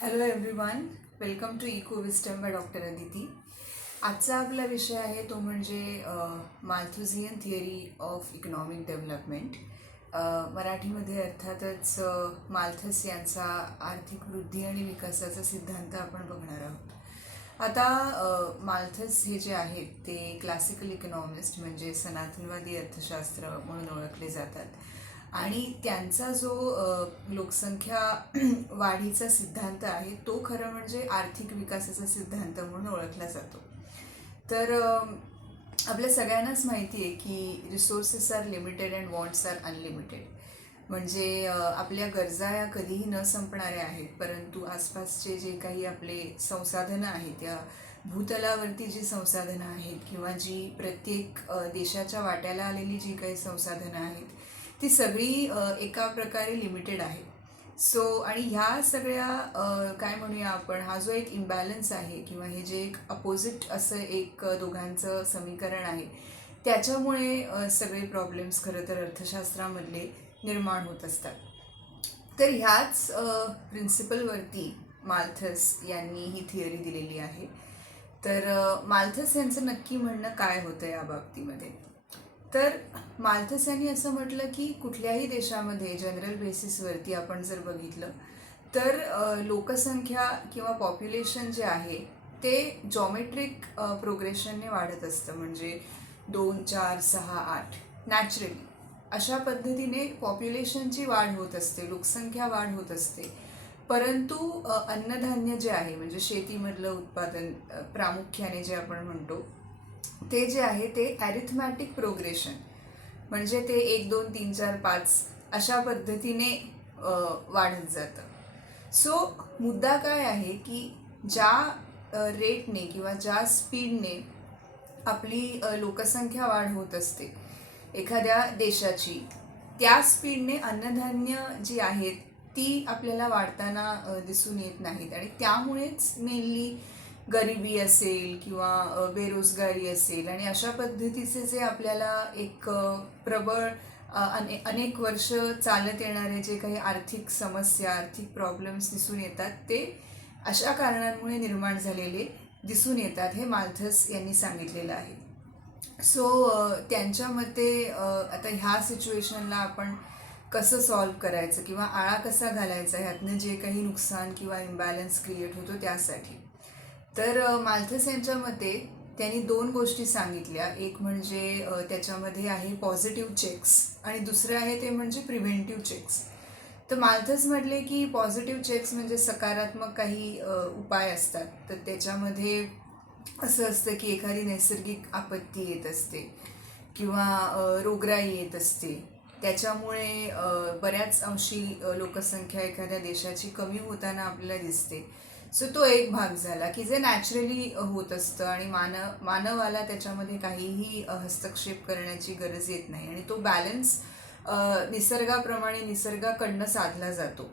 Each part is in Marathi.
Hello everyone welcome to eco wisdom by doctor Aditi आजचा आपला विषय आहे तो म्हणजे Malthusian theory of economic development मराठीमध्ये अर्थातच माल्थस यांचा आर्थिक वृद्धी आणि विकासाचा सिद्धांत आपण बघणार आहोत. आता माल्थस हे जे आहेत ते क्लासिकल इकॉनॉमिस्ट म्हणजे सनातनवादी अर्थशास्त्र म्हणून ओळखले जातात. आणि त्यांचा जो लोकसंख्या वाढीचा सिद्धांत आहे तो खरं म्हणजे आर्थिक विकासाचा सिद्धांत म्हणून ओळखला जातो. तर आपल्या सगळ्यांनाच माहिती आहे की resources are limited and wants are unlimited म्हणजे आपल्या गरजा या कधीही न संपणाऱ्या आहेत परंतु आसपासचे जे काही आपले संसाधनं आहेत या भूतलावरती जी संसाधनं आहेत किंवा जी प्रत्येक देशाच्या वाट्याला आलेली जी काही संसाधनं आहेत ती सगळी एका प्रकारे लिमिटेड आहे. सो आणि ह्या सगळ्या काय म्हणूया आपण हा जो एक इम्बॅलन्स आहे किंवा हे जे एक अपोजिट असं एक दोघांचं समीकरण आहे त्याच्यामुळे सगळे प्रॉब्लेम्स खरं तर अर्थशास्त्रामधले निर्माण होत असतात. तर ह्याच प्रिन्सिपलवरती माल्थस यांनी ही थिअरी दिलेली आहे. तर माल्थस यांचं नक्की म्हणणं काय होतं या बाबतीमध्ये? तर माल्थस यांनी असं म्हटलं की कुठल्याही देशामध्ये जनरल बेसिसवरती आपण जर बघितलं तर लोकसंख्या किंवा पॉप्युलेशन जे आहे ते जॉमेट्रिक प्रोग्रेशनने वाढत असतं. म्हणजे दोन चार सहा आठ. नॅचरली अशा पद्धतीने पॉप्युलेशनची वाढ होत असते लोकसंख्या वाढ होत असते. परंतु अन्नधान्य जे आहे म्हणजे शेतीमधलं उत्पादन प्रामुख्याने जे आपण म्हणतो ते जे आहे ते ॲरिथमॅटिक प्रोग्रेशन म्हणजे ते एक दोन तीन चार पाच अशा पद्धतीने वाढत जातं. सो मुद्दा काय आहे की ज्या रेटने किंवा ज्या स्पीडने आपली लोकसंख्या वाढ होत असते एखाद्या देशाची त्या स्पीडने अन्नधान्य जी आहेत ती आपल्याला वाढताना दिसून येत नाहीत. आणि त्यामुळेच मेनली गरिबी असेल किंवा बेरोजगारी असेल आणि अशा पद्धतीचे जे आपल्याला एक प्रबळ अने अनेक वर्ष चालत येणारे जे काही आर्थिक समस्या आर्थिक प्रॉब्लेम्स दिसून येतात ते अशा कारणांमुळे निर्माण झालेले दिसून येतात हे माल्थस यांनी सांगितलेलं आहे. सो त्यांच्या मते आता ह्या सिच्युएशनला आपण कसं सॉल्व्ह करायचं किंवा आळा कसा घालायचा ह्यातनं जे काही नुकसान किंवा इम्बॅलन्स क्रिएट होतो त्यासाठी. तर माल्थस यांच्या मते त्यांनी दोन गोष्टी सांगितल्या. एक म्हणजे त्याच्यामध्ये आहे पॉझिटिव्ह चेक्स आणि दुसरं आहे ते म्हणजे प्रिव्हेंटिव्ह चेक्स. तर माल्थस म्हटले की पॉझिटिव्ह चेक्स म्हणजे सकारात्मक काही उपाय असतात. तर त्याच्यामध्ये असं असतं की एखादी नैसर्गिक आपत्ती येत असते किंवा रोगराई येत असते. त्याच्यामुळे बऱ्याच अंशी लोकसंख्या एखाद्या देशाची कमी होताना आपल्याला दिसते. सो तो एक भाग झाला की जे नॅचरली होत असतं आणि मानव मानवाला त्याच्यामध्ये काहीही हस्तक्षेप करण्याची गरज येत नाही. आणि तो बॅलन्स निसर्गाप्रमाणे निसर्गाकडनं साधला जातो.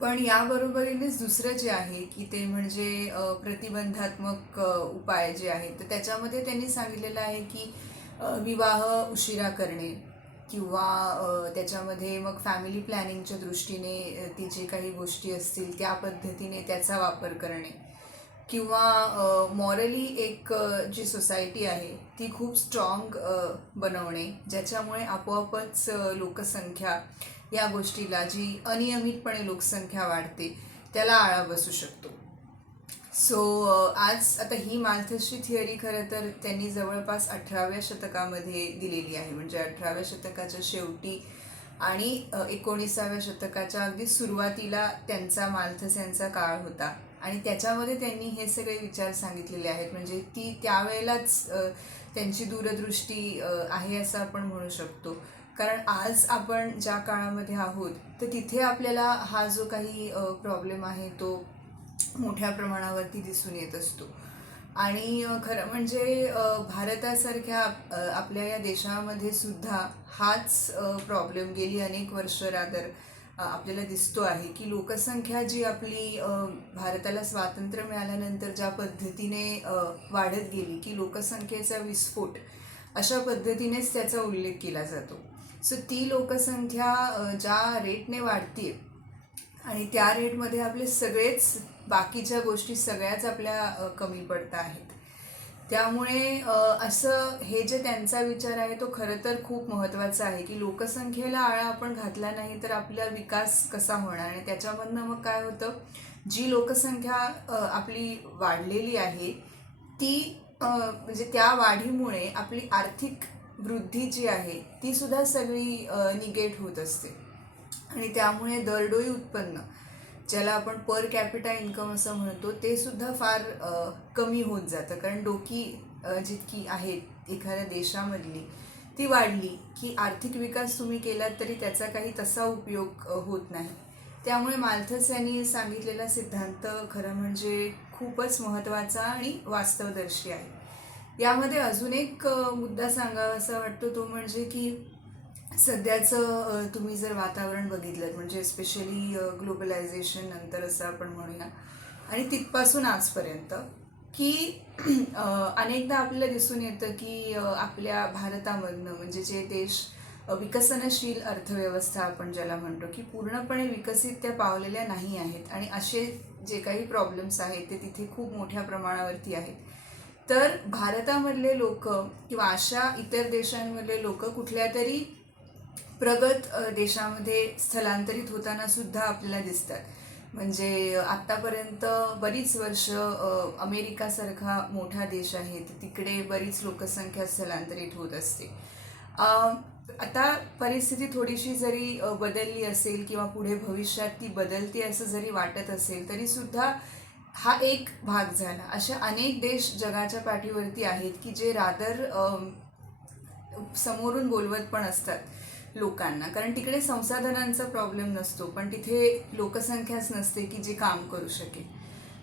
पण याबरोबरीनेच दुसरं जे आहे की ते म्हणजे प्रतिबंधात्मक उपाय जे आहेत तर त्याच्यामध्ये त्यांनी सांगितलेलं आहे की विवाह उशिरा करणे. किंवा त्याच्यामध्ये मग फॅमिली प्लॅनिंगच्या दृष्टीने ती जे काही गोष्टी असतील त्या पद्धतीने त्याचा वापर करणे. किंवा मॉरली एक जी सोसायटी आहे ती खूप स्ट्रॉंग बनवणे. ज्याच्यामुळे आपोआपच लोकसंख्या या गोष्टीला जी अनियमितपणे लोकसंख्या वाढते त्याला आळा बसू शकतो. सो uh, आज आता ही मालथसची थिअरी खरं तर त्यांनी जवळपास अठराव्या शतकामध्ये दिलेली आहे. म्हणजे अठराव्या शतकाच्या शेवटी आणि एकोणीसाव्या शतकाच्या अगदी सुरुवातीला त्यांचा मालथस यांचा काळ होता. आणि त्याच्यामध्ये त्यांनी हे सगळे विचार सांगितलेले आहेत. म्हणजे ती त्यावेळेलाच त्यांची दूरदृष्टी आहे असं आपण म्हणू शकतो. कारण आज आपण ज्या काळामध्ये आहोत तर तिथे आपल्याला हा जो काही प्रॉब्लेम आहे तो मोठ्या प्रमाणावरती दिसून येत असतो. आणि खरं म्हणजे भारतासारख्या आपल्या या देशामध्ये सुद्धा हाच प्रॉब्लेम गेली अनेक वर्ष रादर आपल्याला दिसतो आहे की लोकसंख्या जी आपली भारताला स्वातंत्र्य मिळाल्यानंतर ज्या पद्धतीने वाढत गेली की लोकसंख्येचा विस्फोट अशा पद्धतीनेच त्याचा उल्लेख केला जातो. सो ती लोकसंख्या ज्या रेटने वाढते आणि त्या रेटमध्ये आपले सगळेच बाकीच्या गोष्टी सगळ्याच आपल्या कमी पडत आहेत. त्यामुळे असं हे जे त्यांचा विचार आहे तो खरं तर खूप महत्त्वाचा आहे की लोकसंख्येला आळा आपण घातला नाही तर आपला विकास कसा होणार? आणि त्याच्यामधनं मग काय होतं? जी लोकसंख्या आपली वाढलेली आहे ती म्हणजे त्या वाढीमुळे आपली आर्थिक वृद्धी जी आहे ती सुद्धा सगळी निगेट होत असते. आणि त्यामुळे दरडोई उत्पन्न ज्याला आपण पर कॅपिटा इन्कम असं म्हणतो ते सुद्धा फार कमी होत जातं. कारण डोकी जितकी आहेत एखाद्या देशामधली ती वाढली की आर्थिक विकास तुम्ही केलात तरी त्याचा काही तसा उपयोग होत नाही. त्यामुळे माल्थस यांनी सांगितलेला सिद्धांत खरं म्हणजे खूपच महत्त्वाचा आणि वास्तवदर्शी आहे. यामध्ये अजून एक मुद्दा सांगावा असा वाटतो तो म्हणजे की सध्याचं तुम्ही जर वातावरण बघितलं म्हणजे स्पेशली ग्लोबलायझेशन नंतर असं आपण म्हणूया आणि तिथपासून आजपर्यंत की अनेकदा आपल्याला दिसून येतं की आपल्या भारतामधनं म्हणजे जे देश विकसनशील अर्थव्यवस्था आपण ज्याला म्हणतो की पूर्णपणे विकसित त्या पावलेल्या नाही आहेत. आणि असे जे काही प्रॉब्लेम्स आहेत ते तिथे खूप मोठ्या प्रमाणावरती आहेत. तर भारतामधले लोक किंवा अशा इतर देशांमधले लोक कुठल्या तरी प्रगत देशामध्ये स्थलांतरित होताना सुद्धा आपल्याला दिसतात. म्हणजे आत्तापर्यंत बरीच वर्ष अमेरिकासारखा मोठा देश आहे तिकडे बरीच लोकसंख्या स्थलांतरित होत असते. आता परिस्थिती थोडीशी जरी बदलली असेल किंवा पुढे भविष्यात ती बदलते असं जरी वाटत असेल तरीसुद्धा हा एक भाग झाला. अशा अनेक देश जगाच्या पाठीवरती आहेत की जे रादर समोरून बोलवत पण असतात. लोकांना. कारण तिकडे संसाधनांचा प्रॉब्लेम नसतो पण तिथे लोकसंख्याच नसते की जे काम करू शकेल.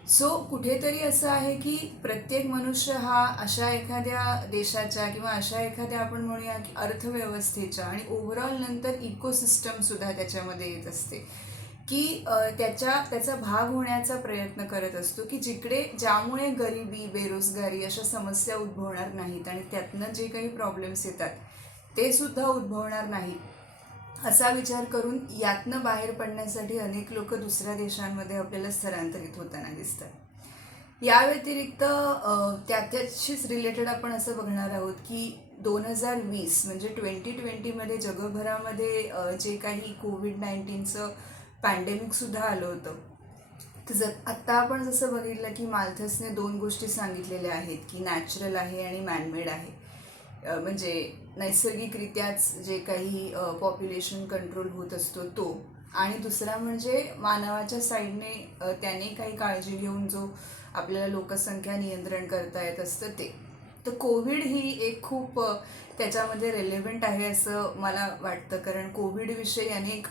सो कुठेतरी असं आहे की प्रत्येक मनुष्य हा अशा एखाद्या देशाच्या किंवा अशा एखाद्या आपण म्हणूया की अर्थव्यवस्थेच्या आणि ओव्हरऑल नंतर इकोसिस्टमसुद्धा त्याच्यामध्ये येत असते. की त्याच्या त्याचा भाग होण्याचा प्रयत्न करत असतो की जिकडे ज्यामुळे गरिबी बेरोजगारी अशा समस्या उद्भवणार नाहीत आणि त्यातनं जे काही प्रॉब्लेम्स येतात ते सुद्धा उद्भवणार नाही. असा विचार करून यातनं बाहेर पडण्यासाठी अनेक लोक दुसऱ्या देशांमध्ये आपल्याला स्थलांतरित होताना दिसतात. या व्यतिरिक्त त्या त्याच्याशीच रिलेटेड आपण असं बघणार आहोत की दोन हजार वीस म्हणजे ट्वेंटी ट्वेंटीमध्ये जगभरामध्ये जे काही कोविड नाईन्टीनचं पॅन्डेमिकसुद्धा आलं होतं. तर जर आत्ता आपण जसं बघितलं की माल्थसने दोन गोष्टी सांगितलेल्या आहेत की नॅचरल आहे आणि मॅनमेड आहे. म्हणजे नैसर्गिकरित्याच जे काही पॉप्युलेशन कंट्रोल होत असतो तो. आणि दुसरा म्हणजे मानवाच्या साईडने त्याने काही काळजी घेऊन जो आपल्याला लोकसंख्या नियंत्रण करता येत असतं ते. तर कोविड ही एक खूप त्याच्यामध्ये रेलेव्हंट आहे असं मला वाटतं. कारण कोविडविषयी अनेक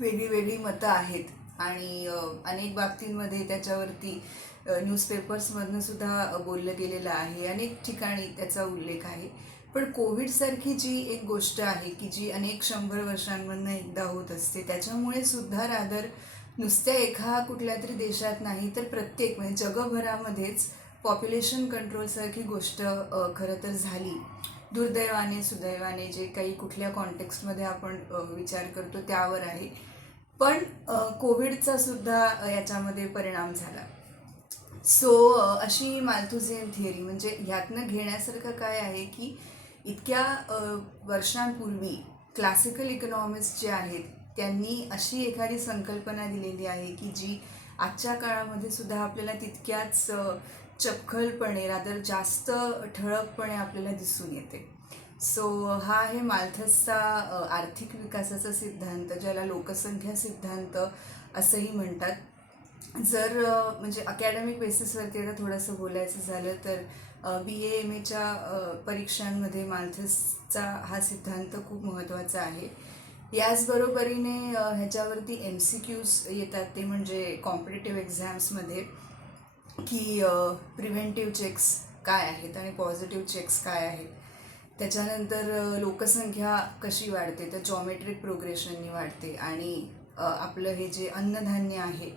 वेगळी वेगळी मतं आहेत. आणि अनेक बाबतींमध्ये त्याच्यावरती न्यूजपेपर्समधनं सुद्धा बोललं गेलेलं आहे. अनेक ठिकाणी त्याचा उल्लेख आहे. पण कोविडसारखी जी एक गोष्ट आहे की जी अनेक शंभर वर्षांमधनं एकदा होत असते त्याच्यामुळे सुद्धा रादर नुसत्या एका कुठल्या तरी देशात नाही तर प्रत्येक म्हणजे जगभरामध्येच पॉप्युलेशन कंट्रोलसारखी गोष्ट खरं तर झाली. दुर्दैवाने सुदैवाने जे काही कुठल्या कॉन्टेक्स्टमध्ये आपण विचार करतो त्यावर आहे. पण कोविडचा सुद्धा याच्यामध्ये परिणाम झाला. सो अशी माल्थुझियन थिअरी म्हणजे ह्यातनं घेण्यासारखं काय आहे की इतक्या वर्षांपूर्वी क्लासिकल इकॉनॉमिस्ट जे आहेत त्यांनी अशी एखादी संकल्पना दिलेली आहे की जी आजच्या काळामध्ये सुद्धा आपल्याला तितक्याच चपखलपणे रादर जास्त ठळकपणे आपल्याला दिसून येते. सो हा आहे माल्थसचा आर्थिक विकासाचा सिद्धांत ज्याला लोकसंख्या सिद्धांत असंही म्हणतात. जर म्हणजे अकॅडमिक बेसिसवरती आता थोडंसं बोलायचं झालं तर बी ए एम एच्या परीक्षांमध्ये मालथसचा हा सिद्धांत खूप महत्त्वाचा आहे. याचबरोबरीने ह्याच्यावरती एम सी क्यूज येतात ते म्हणजे कॉम्पिटेटिव्ह एक्झाम्समध्ये की प्रिव्हेंटिव्ह चेक्स काय आहेत आणि पॉझिटिव्ह चेक्स काय आहेत. त्याच्यानंतर लोकसंख्या कशी वाढते तर जॉमेट्रिक प्रोग्रेशननी वाढते आणि आपलं हे जे अन्नधान्य आहे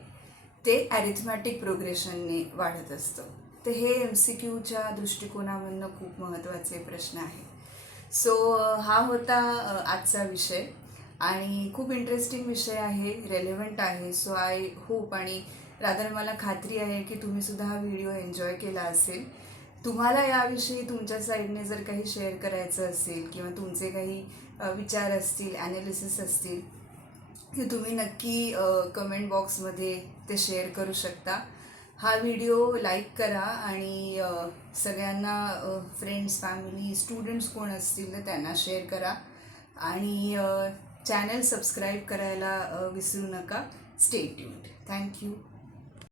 ते ॲरिथमॅटिक प्रोग्रेशनने वाढत असतं. तर हे एम सी क्यूच्या दृष्टिकोनामधनं खूप महत्त्वाचे प्रश्न आहेत. सो हा होता आजचा विषय. आणि खूप इंटरेस्टिंग विषय आहे रेलेवंट आहे. सो आय होप आणि रादर मला खात्री आहे की तुम्ही सुद्धा हा व्हिडिओ एन्जॉय केला असेल. तुम्हाला याविषयी तुमच्या साईडने जर काही शेअर करायचं असेल किंवा तुमचे काही विचार असतील ॲनालिसिस असतील हे तुम्ही नक्की कमेंट बॉक्समध्ये ते शेअर करू शकता. हा व्हिडिओ लाईक करा आणि सगळ्यांना फ्रेंड्स फॅमिली स्टुडंट्स कोण असतील तर त्यांना शेअर करा. आणि चॅनल सबस्क्राईब करायला विसरू नका. Stay tuned thank you